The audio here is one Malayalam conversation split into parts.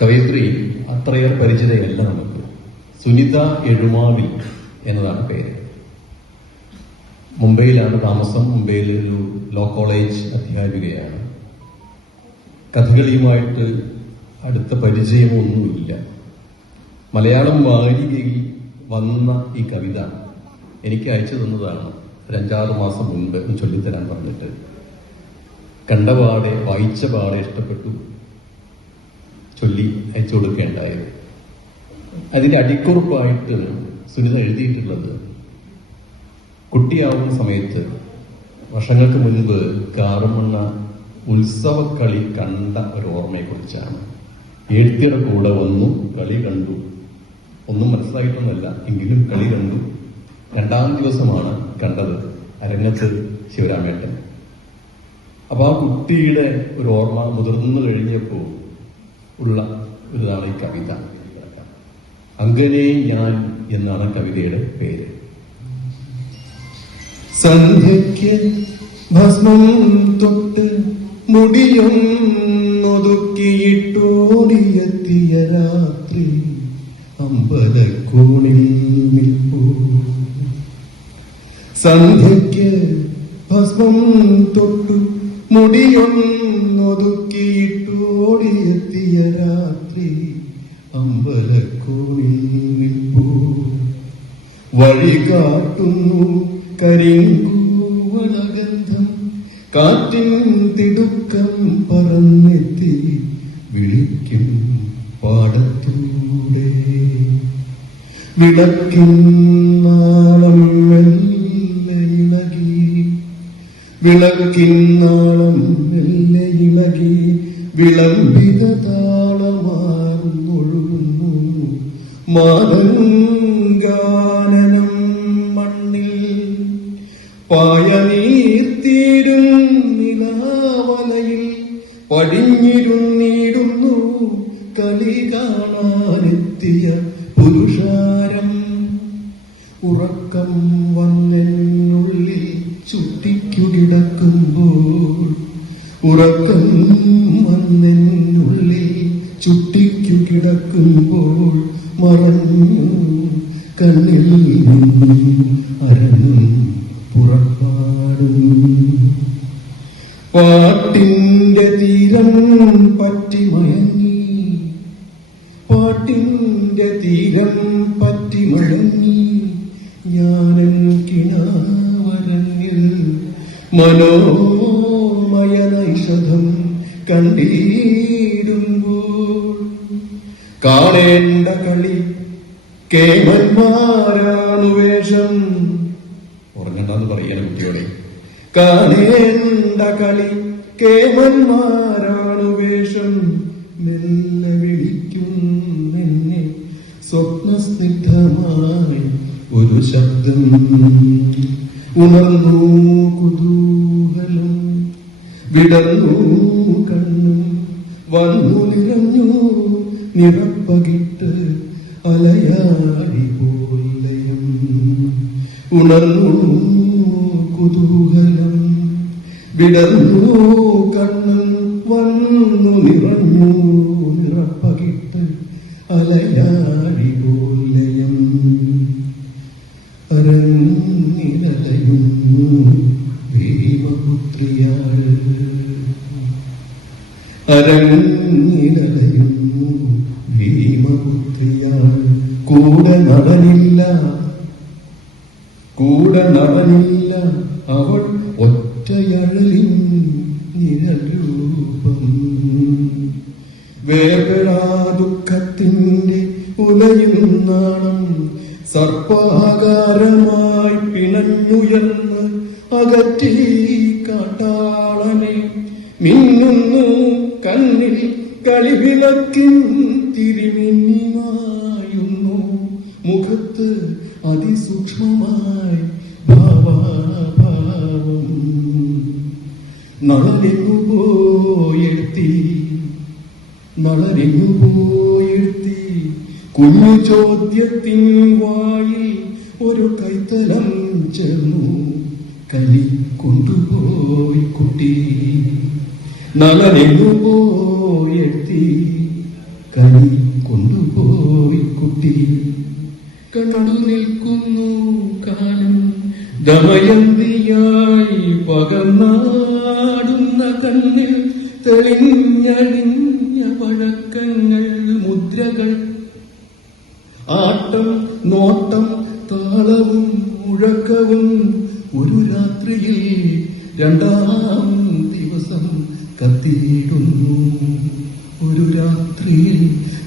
കവയിത്രി അത്രയേറെ പരിചിതയല്ല നമുക്ക്. സുനിത എഴുമാവിൽ എന്നതാണ് പേര്. മുംബൈയിലാണ് താമസം. മുംബൈയിൽ ഒരു ലോ കോളേജ് അധ്യാപികയാണ്. കഥകളിയുമായിട്ട് അടുത്ത പരിചയമൊന്നുമില്ല. മലയാളം വാരികയിൽ വന്ന ഈ കവിത എനിക്ക് അയച്ചു തന്നതാണ്. ഒരു 5-6 മാസം മുൻപ് ചൊല്ലിത്തരാൻ പറഞ്ഞിട്ട് കണ്ടപാടെ വായിച്ച പാടെ ഇഷ്ടപ്പെട്ടു ചൊല്ലി അയച്ചു കൊടുക്കേണ്ടായത്. അതിന്റെ അടിക്കുറിപ്പായിട്ട് സുനിത എഴുതിയിട്ടുള്ളത്, കുട്ടിയാവുന്ന സമയത്ത് വർഷങ്ങൾക്ക് മുൻപ് കാറമണ്ണ ഉത്സവക്കളി കണ്ട ഒരു ഓർമ്മയെക്കുറിച്ചാണ്. എഴുത്തിയുടെ കൂടെ വന്നു, കളി കണ്ടു, ഒന്നും മനസ്സിലായിട്ടൊന്നുമല്ല, എങ്കിലും കളി കണ്ടു. 2-ാം ദിവസമാണ് കണ്ടത്, അരങ്ങത്ത് ശിവരാമേട്ടൻ. അപ്പൊ ആ കുട്ടിയുടെ ഒരു ഓർമ്മ മുതിർന്നു കഴിഞ്ഞപ്പോൾ ഉള്ള ഒരിതാണ് ഈ കവിത. അങ്ങനെ ഞാൻ എന്നാണ് കവിതയുടെ പേര്. സന്ധ്യയ്ക്ക് ഭസ്മം തൊട്ട് മുടിയും ഒതുക്കിയിട്ടോടിയെത്തിയ രാത്രി അമ്പലക്കൂണിൽ നിൽപ്പൂ. സന്ധ്യയ്ക്ക് ഭസ്മം തൊട്ടു മുടിയൊന്നൊതുക്കിയിട്ടോടിയെത്തിയ രാത്രി അമ്പലക്കൂണിൽ നിൽപ്പൂ. വഴി കാട്ടുന്നു കരിങ്കൂവളഗന്ധം, കാറ്റിൻ തിടുക്കം പറന്നെത്തി വിളിക്കും പാടത്തൂടെ. വിളക്കിൻ നാളം മെല്ലെ ഇളകി, വിളക്കിൻ നാളം മെല്ലെ ഇളകി, വിളംബിത താളമാർന്നൊഴുകുന്നു മാതങ്കാനനം മണ്ണിൽ. പായനീർത്തിയിടും നിലാവലയിൽ പടിഞ്ഞിരുന്നിടുന്നു കളി കാണാനെത്തിയ പുരുഷാരം. ഉറക്കം വന്നെന്നുള്ളിൽ ചുട്ടിക്കുകിടക്കുമ്പോൾ, ഉറക്കം വന്നെന്നുള്ളിൽ ചുട്ടിക്കുകിടക്കുമ്പോൾ മറഞ്ഞു കണ്ണിൽ അരങ്ങും പുറപ്പാടും. പാട്ടിന്റെ തീരം പറ്റി മയങ്ങി, പാട്ടിന്റെ തീരം പറ്റി മയങ്ങി ഞാനൻ കിണാവരങ്ങിൽ മനോമയ നൈഷധം കണ്ടിടുമ്പോൾ. കാണേണ്ട കളി കേവന്മാരാണു വേഷം. ഉറങ്ങണ്ടെന്ന് പറയാനും കുട്ടിയോടെ. കാണേണ്ട കളി കേവന്മാരാണു വേഷം. മെല്ലെ വിളിക്കുന്നെന്നെ സ്വപ്നസ്നിഗ്ധമായി ഒരു ശബ്ദം. ഉണർന്നു കുതൂഹലം, വിടർന്നു കണ്ണു, വന്നു നിറഞ്ഞു നിറപ്പകിട്ട് അലയാടി പോലെയും. ഉണർന്നു കുതൂഹലം, വിടർന്നു കണ്ണൻ, വന്നു നിറഞ്ഞു നിറപ്പകിട്ട് അലയാടി പോലെയും. അരങ്ങിലലയുന്നു ഭീമപുത്രിയാൾ, അരങ്ങിലലയുന്നു ഭീമപുത്രിയാൾ. കൂടെ നടനില്ല, കൂടെ നടനില്ല അവൾ ഒറ്റയഴലിൻ നിഴൽരൂപം. വേഗളാ ദുഃഖത്തിന്റെ ഉലയും നാണം സർപ്പാകാരമായി പിണഞ്ഞുയർന്ന് അകറ്റി കാട്ടാളനെ. മിന്നുന്നു കണ്ണിൽ കളിവിളക്കിൻ തിരിമിന്നിമായുന്നു മുഖത്ത് അതിസൂക്ഷ്മമായി ഭാവാഭാവം. നളനിന്നു പോയെത്തി, നളനിന്നു പോയെത്തി കുഞ്ഞു ചോദ്യത്തിൻ വായിൽ ഒരു കൈത്തലം ചേർന്നു. കലി കൊണ്ടുപോയി കുട്ടി, നളനിന്നു പോയെത്തി കനി കൊണ്ടുപോയി കുട്ടി. കണ്ടു നിൽക്കുന്നു കാലം ദമയന്തിയായി പകർന്നാടുന്ന കണ്ണിൽ തെളിഞ്ഞഴിഞ്ഞ വഴക്കങ്ങൾ മുദ്രകൾ. ആട്ടം നോട്ടം താളവും മുഴക്കവും ഒരു രാത്രിയിൽ രണ്ടാം ദിവസം കത്തിയിടുന്നു. ഒരു രാത്രിയിൽ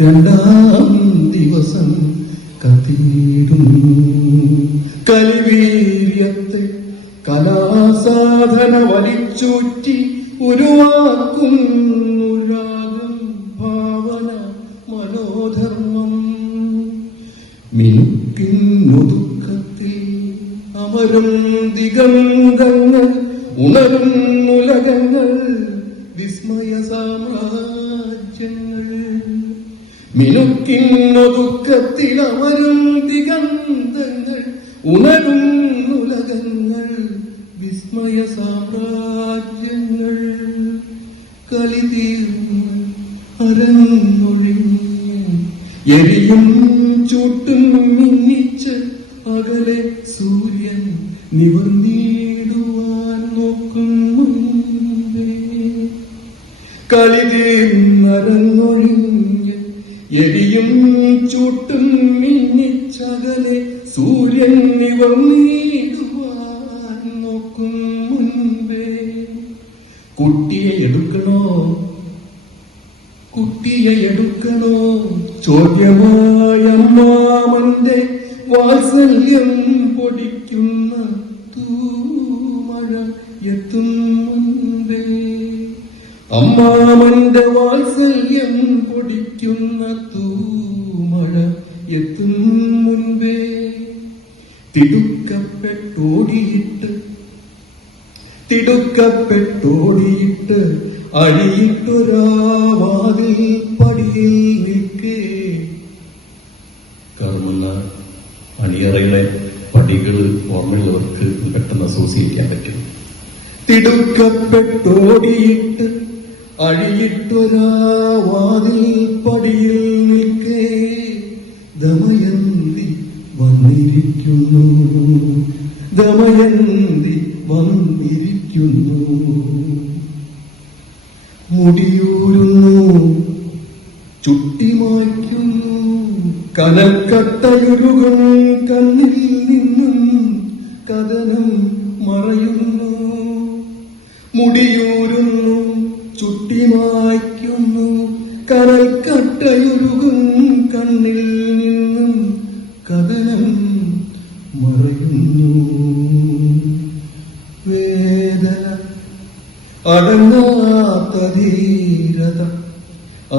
രണ്ടാം ദിവസം കത്തിയിടുന്നു. കലിവീര്യത്തെ കലാസാധന വലിച്ചൂറ്റി ഉരുവാക്കുന്നു രാഗം ഭാവന മനോധർമ്മം. മിനുക്കിന്നൊതുക്കത്തിൽ അമരും ദിഗന്ധങ്ങൾ ഉണരുന്നുലകങ്ങൾ വിസ്മയ സാമ്രാജ്യങ്ങൾ. മിനുക്കിന്നൊതുക്കത്തിൽ അമരും ദിഗന്ധങ്ങൾ ഉണരുന്നുലകങ്ങൾ വിസ്മയ സാമ്രാജ്യങ്ങൾ. കലിതീർന്ന് അരങ്ങൊഴിഞ്ഞ് എരിയും ചൂട്ടും മിന്നിച്ച് അകലെ സൂര്യൻ നിവർന്നിടുവാൻ നോക്കും മുൻപേ. കളിതീർന്നരങ്ങൊഴിഞ്ഞ് എരിയും ചൂട്ടും മിന്നിച്ചകലെ സൂര്യൻ നിവർന്നിടുവാൻ നോക്കും മുൻപേ. കുട്ടിയെ എടുക്കണോ കുട്ടിയെ എടുക്കണോ ചോദ്യമായ അമ്മാമന്റെ വാത്സല്യം പൊടിക്കുന്ന തൂമഴ എത്തും മുൻപേ. അമ്മാമന്റെ വാത്സല്യം പൊടിക്കുന്ന തൂമഴ എത്തും മുൻപേ. തിടുക്കപ്പെട്ടോടിയിട്ട് അഴിയിട്ടൊരാവാതിൽ പടിയിൽ നിൽക്കേ. കർമ്മ അണിയറയിലെ പടികൾ ഓർമ്മയുള്ളവർക്ക് പെട്ടെന്ന് അസോസിയേറ്റ് ചെയ്യാൻ പറ്റും. തിടുക്കപ്പെട്ടോടിയിട്ട് അഴിയിട്ടൊരാവാതിൽ പടിയിൽ നിൽക്കേ. ദമയന്തി വന്നിരിക്കുന്നു, ദമയന്തി വന്നിരിക്കുന്നു. മുടിയൂരുന്നു, ചുട്ടിമായ്ക്കുന്നു, കനൽക്കട്ടയുരുകും കണ്ണിൽ നിന്നും കഥനം മറയുന്നു. മുടിയൂരുന്നു, ചുട്ടിമായ്ക്കുന്നു, കനൽക്കട്ടയുരുകും കണ്ണിൽ നിന്നും കഥനം മറയുന്നു. വേദന അടങ്ങാത്ത ധീരത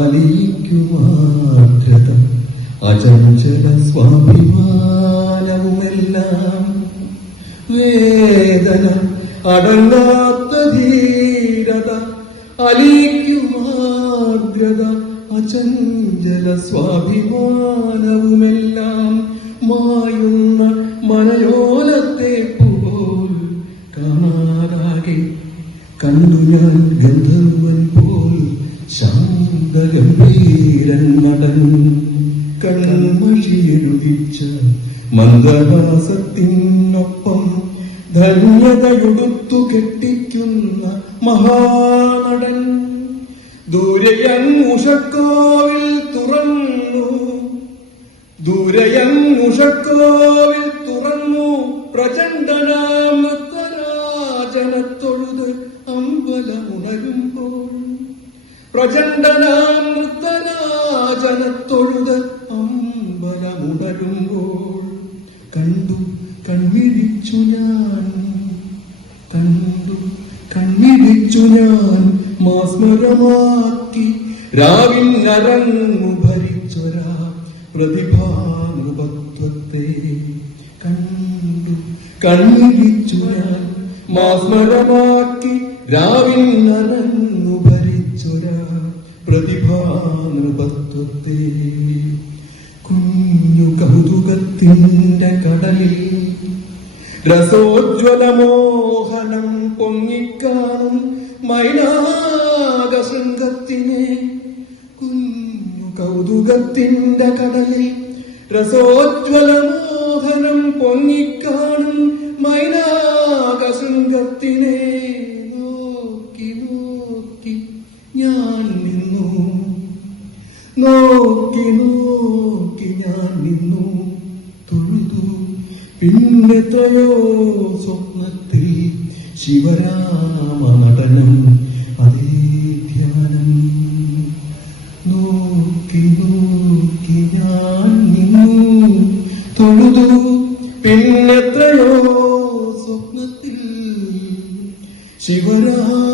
അലിയിക്കുമാർദ്രത അചഞ്ചല സ്വാഭിമാനവുമെല്ലാം. വേദന അടങ്ങാത്ത ധീരത അലിയിക്കുമാർദ്രത അചഞ്ചല സ്വാഭിമാനവുമെല്ലാം. മായുന്ന മനയോലത്തെ പോൽ കാണാതാകെ കണ്ടു ഞാൻ ഗന്ധർവൻ പോൽ ശാന്തഗംഭീരൻ നടൻ. കൺമഷിയെഴുതിച്ച മന്ദഹാസത്തിനൊപ്പം ധന്യതയുടുത്തു കെട്ടിക്കുന്ന മഹാനടൻ. ദൂരയങ്ങുഷക്കോവിൽ തുറന്നു, ദൂരയങ്ങുഷക്കോവിൽ തുറന്നു പ്രചണ്ഡനാം നൃത്തരാജനത്തൊഴുത് അമ്പലമുണരുമ്പോൾ. പ്രചണ്ഡനാം നൃത്തരാജനത്തൊഴുത് അമ്പലമുണരുമ്പോൾ. കണ്ടു കൺമിഴിച്ചു ഞാൻ, കണ്ടു കൺമിഴിച്ചു ഞാൻ മാസ്മരമാക്കി രാവിനരങ്ങു ഭരിച്ചൊരാ പ്രതിഭാനൃപത്വത്തെ. കണ്ടു കൺമിഴിച്ചു ഞാൻ മാസ്മരമാക്കി രാവിനരങ്ങു ഭരിച്ചൊരാ പ്രതിഭാനൃപത്വത്തെ. കുഞ്ഞു കൗതുകത്തിന്റെ കടലിൽ രസോജ്വലമോഹനം പൊങ്ങിക്കാണും മൈനാകശൃംഗത്തിനെ. കുഞ്ഞു കൗതുകത്തിന്റെ കടലിൽ രസോജ്വലമോഹനം പൊങ്ങിക്കാണും മൈനാകശൃംഗത്തിനെ നോക്കി നോക്കി ഞാൻ നിന്നു, നോക്കി നോക്കി ഞാൻ നിന്നു തൊഴുതു. പിന്നെത്രയോ സ്വപ്നത്തിൽ ശിവരാമ നടനം, അതേ ധ്യാനം. നോക്കി നോക്കി ഞാൻ നിന്നു തൊഴുതു. പിന്നെത്രയോ സ്വപ്നത്തിൽ ശിവരാമ